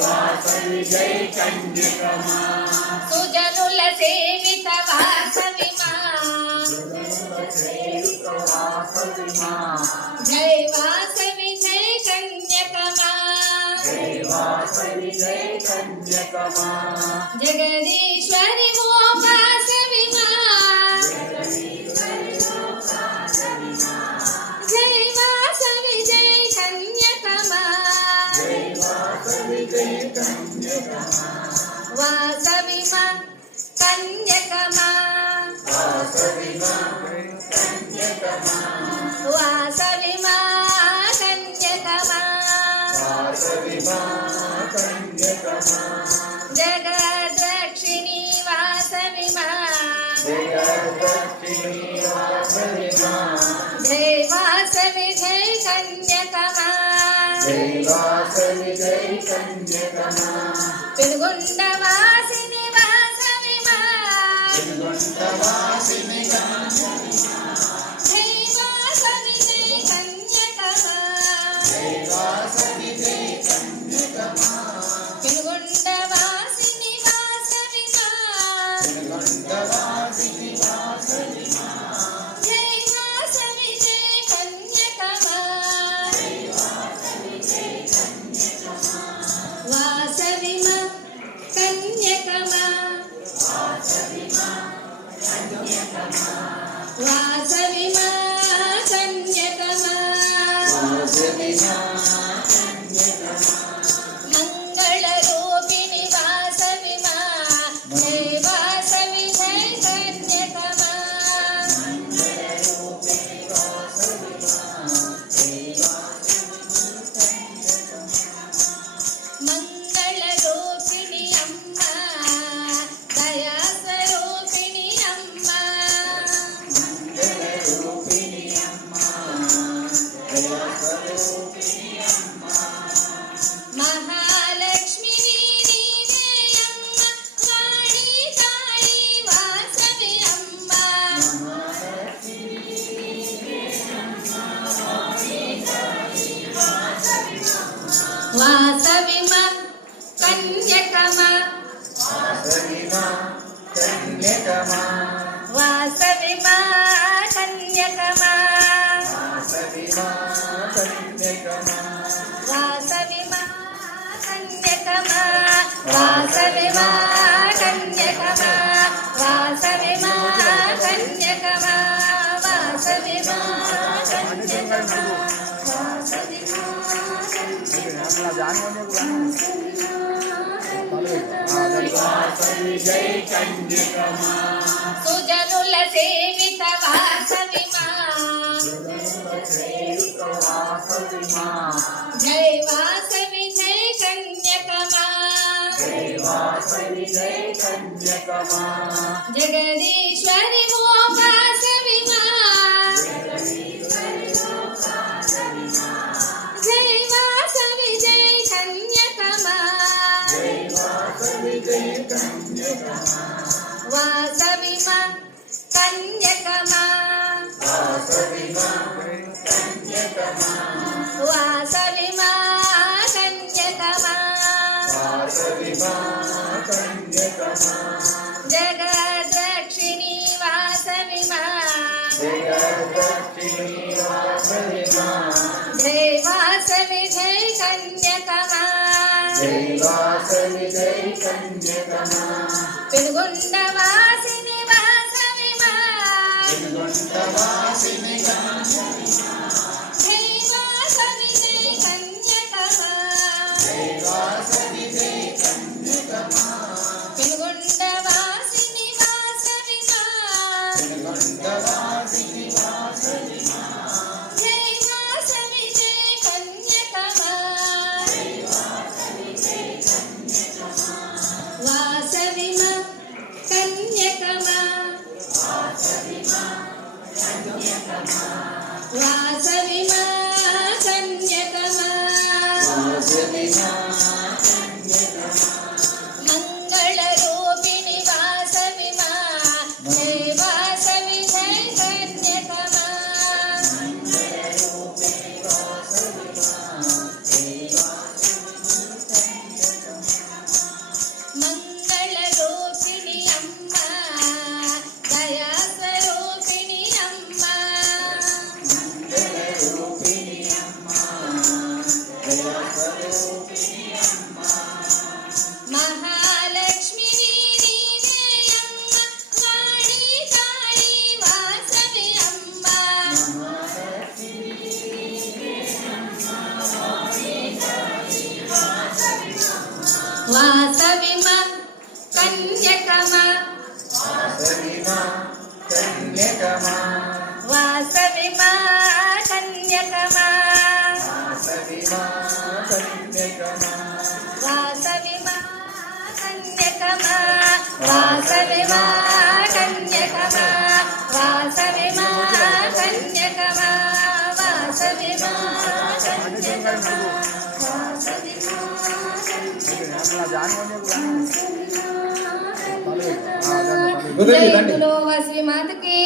వాసవి జై కన్యకమా సుజనుల సేవిత వాసవి మా జై వాసవి జై కన్యకమా వాసవి జై కన్యకమా జగదీశ్వరి ఓ వాసవి మా జై వాసవి జై కన్యకమా వాసవి జై కన్యకమా వాసవి మా కన్యకమా వాసవి మా కన్యకమా వాసవి మా కన్యకమా వాసవి మా కన్యకమా జగద్రక్షిణి వాసవి మా జగదక్షిణి వాసవి మా జై వాసవి జై కన్యకమా జై వాసవి జై కన్యకమా పెనుగొండ వాసిని వాసవి మా వాసిని జై వాసవి జై కన్యకమా వాసవి జై కన్యకమా పెనుగొండ వాసిని వాసవి మా వాసిని వాసవి మా జై వాసవి జై కన్యకమా వాసవి మా కన్యకమా వాసవి మా కన్యకమా వాసవి మా కన్యకమా మంగళ రూపిణి వాసవి మా జై వాసవి జై కన్యకమా మంగళ రూపిణి అమ్మ దయా స్వరూపిణి అమ్మ రూపిణి అమ్మా దయా స్వరూపిణి అమ్మా మహాలక్ష్మి నీవే అమ్మ వాణి కాళీ వాసవి అమ్మ వాసవి మా కన్యకమా వాసవి మా కన్యకమా వాసవి మా కన్యకమా వాసవి మా కన్యకమా వాసవి మా కన్యకమా వాసవి మా కన్యకమా వాసవి మా కన్యకమా వాసవి మా కన్యకమా వాసవి మా వాసవి జై కన్యకమా సుజనుల సేవిత వాసవి మా వాసవి మా జై వాసవి జై కన్యకమా వాసవి జై కన్యకమా జగదీశ్వరి ఓ వాసవి మా జై వాసవి జై కన్యకమా వాసవి జై కన్యకమా వాసవి మా కన్యకమా వాసవి మా కన్యకమా వాసవి మా కన్యకమా వాసవి మా కన్యకమా జగద్రక్షిణి వాసవి మా జగదక్షిణి వాసవి మా జై వాసవి జై కన్యకమా జై వాసవి జై కన్యకమా పెనుగొండ వాసిని వాసవి మా వాసిని జై వాసవి జై కన్యకమా వాసవి జై కన్యకమా పెనుగొండ వాసిని వాసవి మా వాసిని వాసవి మా జై వాసవి జై కన్యకమా వాసవి మా కన్యకమా వాసవి మా కన్యకమా వాసవి మా కన్యకమా మంగళ వాసవి మా కన్యకమా వాసవి మా కన్యకమా వాసవి మా కన్యకమా వాసవి మా కన్యకమా వాసవి మా కన్యకమా వాసవి మా కన్యకమా వాసవి మా కన్యకమా వాసవి మా కన్యకమా వాసవి మా కన్యకమా జై బోలో వాసవి మాతకి